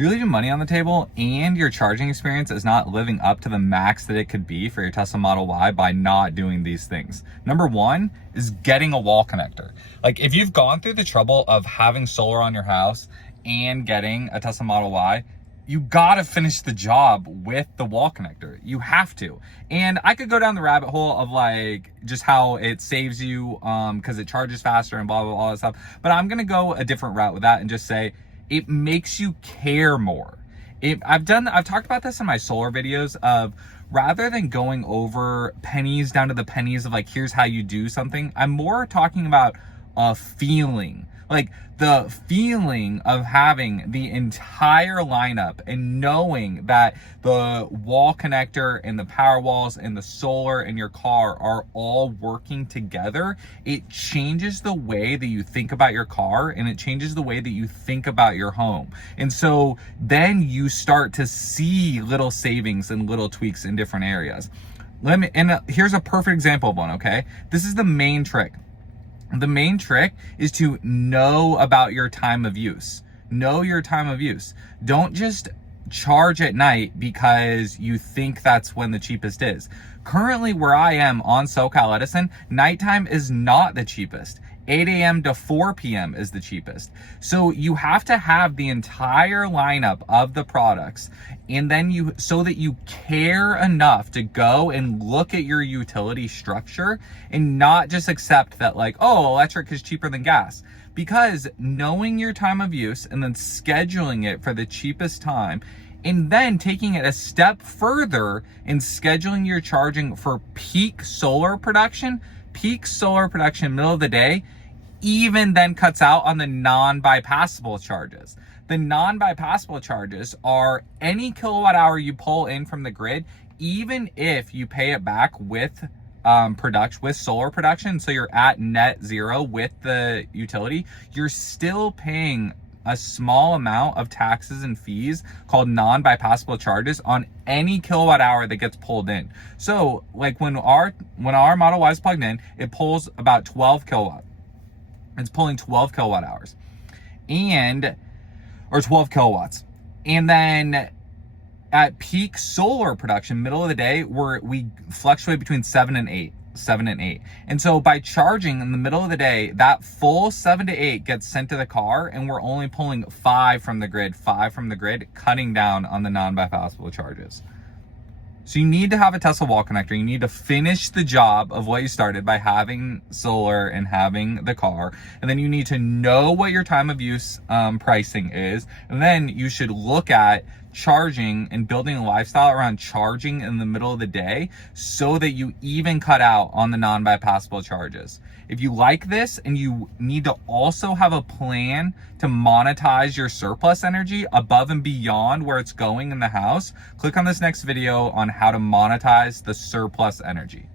you're leaving money on the table and your charging experience is not living up to the max that it could be for your Tesla Model Y by not doing these things. Number one is getting a wall connector. Like if you've gone through the trouble of having solar on your house and getting a Tesla Model Y, you gotta finish the job with the wall connector. You have to. And I could go down the rabbit hole of like just how it saves you because it charges faster and blah, blah, blah, all that stuff. But I'm gonna go a different route with that and just say, it makes you care more. I've talked about this in my solar videos of rather than going over pennies down to the pennies of like, here's how you do something, I'm more talking about a feeling. Like the feeling of having the entire lineup and knowing that the wall connector and the Powerwalls and the solar in your car are all working together, it changes the way that you think about your car and it changes the way that you think about your home. And so then you start to see little savings and little tweaks in different areas. Here's a perfect example of one, okay? This is the main trick. The main trick is to know about your time of use. Know your time of use. Don't just charge at night because you think that's when the cheapest is. Currently, where I am on SoCal Edison, nighttime is not the cheapest. 8 a.m. to 4 p.m. is the cheapest. So you have to have the entire lineup of the products, and then so that you care enough to go and look at your utility structure and not just accept that like, oh, electric is cheaper than gas. Because knowing your time of use and then scheduling it for the cheapest time, and then taking it a step further and scheduling your charging for peak solar production, middle of the day, even then cuts out on the non-bypassable charges. The non-bypassable charges are any kilowatt hour you pull in from the grid, even if you pay it back with solar production, so you're at net zero with the utility, you're still paying a small amount of taxes and fees called non-bypassable charges on any kilowatt hour that gets pulled in. So like when our Model Y is plugged in, it pulls about 12 kilowatt. It's pulling 12 kilowatt hours or 12 kilowatts. And then at peak solar production, middle of the day, we fluctuate between 7 and 8. And so by charging in the middle of the day, that full 7 to 8 gets sent to the car, and we're only pulling 5 from the grid, cutting down on the non-bypassable charges. So you need to have a Tesla wall connector. You need to finish the job of what you started by having solar and having the car. And then you need to know what your time of use pricing is. And then you should look at charging and building a lifestyle around charging in the middle of the day so that you even cut out on the non-bypassable charges. If you like this and you need to also have a plan to monetize your surplus energy above and beyond where it's going in the house, click on this next video on how to monetize the surplus energy.